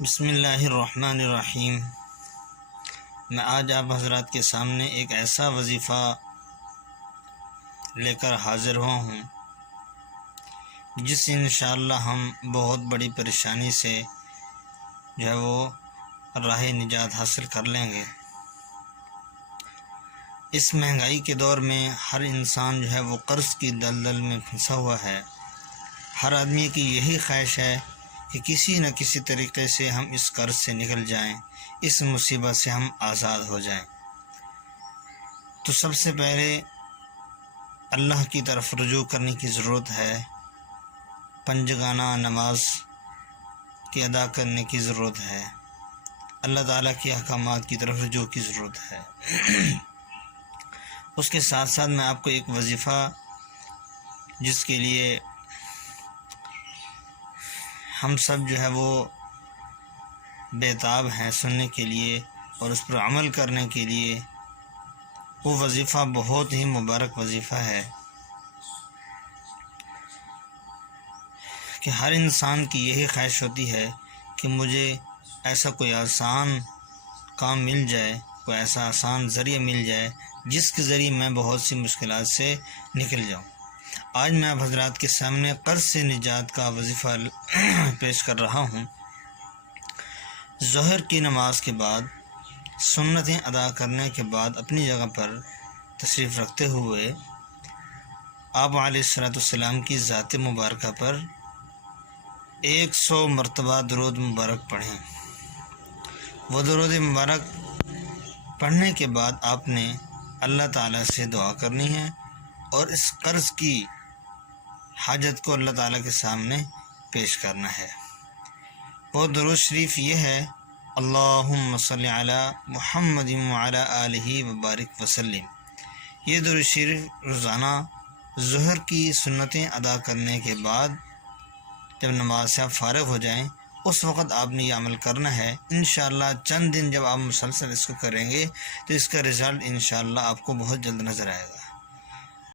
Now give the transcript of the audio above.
بسم اللہ الرحمن الرحیم۔ میں آج آپ حضرات کے سامنے ایک ایسا وظیفہ لے کر حاضر ہوا ہوں جس سے انشاءاللہ ہم بہت بڑی پریشانی سے جو ہے وہ راہ نجات حاصل کر لیں گے۔ اس مہنگائی کے دور میں ہر انسان جو ہے وہ قرض کی دلدل میں پھنسا ہوا ہے۔ ہر آدمی کی یہی خواہش ہے کہ کسی نہ کسی طریقے سے ہم اس قرض سے نکل جائیں، اس مصیبت سے ہم آزاد ہو جائیں۔ تو سب سے پہلے اللہ کی طرف رجوع کرنے کی ضرورت ہے، پنجگانہ نماز کی ادا کرنے کی ضرورت ہے، اللہ تعالیٰ کے احکامات کی طرف رجوع کی ضرورت ہے۔ اس کے ساتھ ساتھ میں آپ کو ایک وظیفہ جس کے لیے ہم سب جو ہے وہ بےتاب ہیں سننے کے لیے اور اس پر عمل کرنے کے لیے، وہ وظیفہ بہت ہی مبارک وظیفہ ہے کہ ہر انسان کی یہی خواہش ہوتی ہے کہ مجھے ایسا کوئی آسان کام مل جائے، کوئی ایسا آسان ذریعہ مل جائے جس کے ذریعے میں بہت سی مشکلات سے نکل جاؤں۔ آج میں آپ حضرات کے سامنے قرض سے نجات کا وظیفہ پیش کر رہا ہوں۔ ظہر کی نماز کے بعد سنتیں ادا کرنے کے بعد اپنی جگہ پر تشریف رکھتے ہوئے آپ علیہ السلام کی ذات مبارکہ پر 100 مرتبہ درود مبارک پڑھیں۔ وہ درود مبارک پڑھنے کے بعد آپ نے اللہ تعالیٰ سے دعا کرنی ہے اور اس قرض کی حاجت کو اللہ تعالیٰ کے سامنے پیش کرنا ہے۔ وہ درود شریف یہ ہے: اللہم صلی علی محمد وعلی آلہ وبارک وسلم۔ یہ درود شریف روزانہ ظہر کی سنتیں ادا کرنے کے بعد جب نماز سے آپ فارغ ہو جائیں اس وقت آپ نے یہ عمل کرنا ہے۔ انشاءاللہ چند دن جب آپ مسلسل اس کو کریں گے تو اس کا رزلٹ انشاءاللہ آپ کو بہت جلد نظر آئے گا۔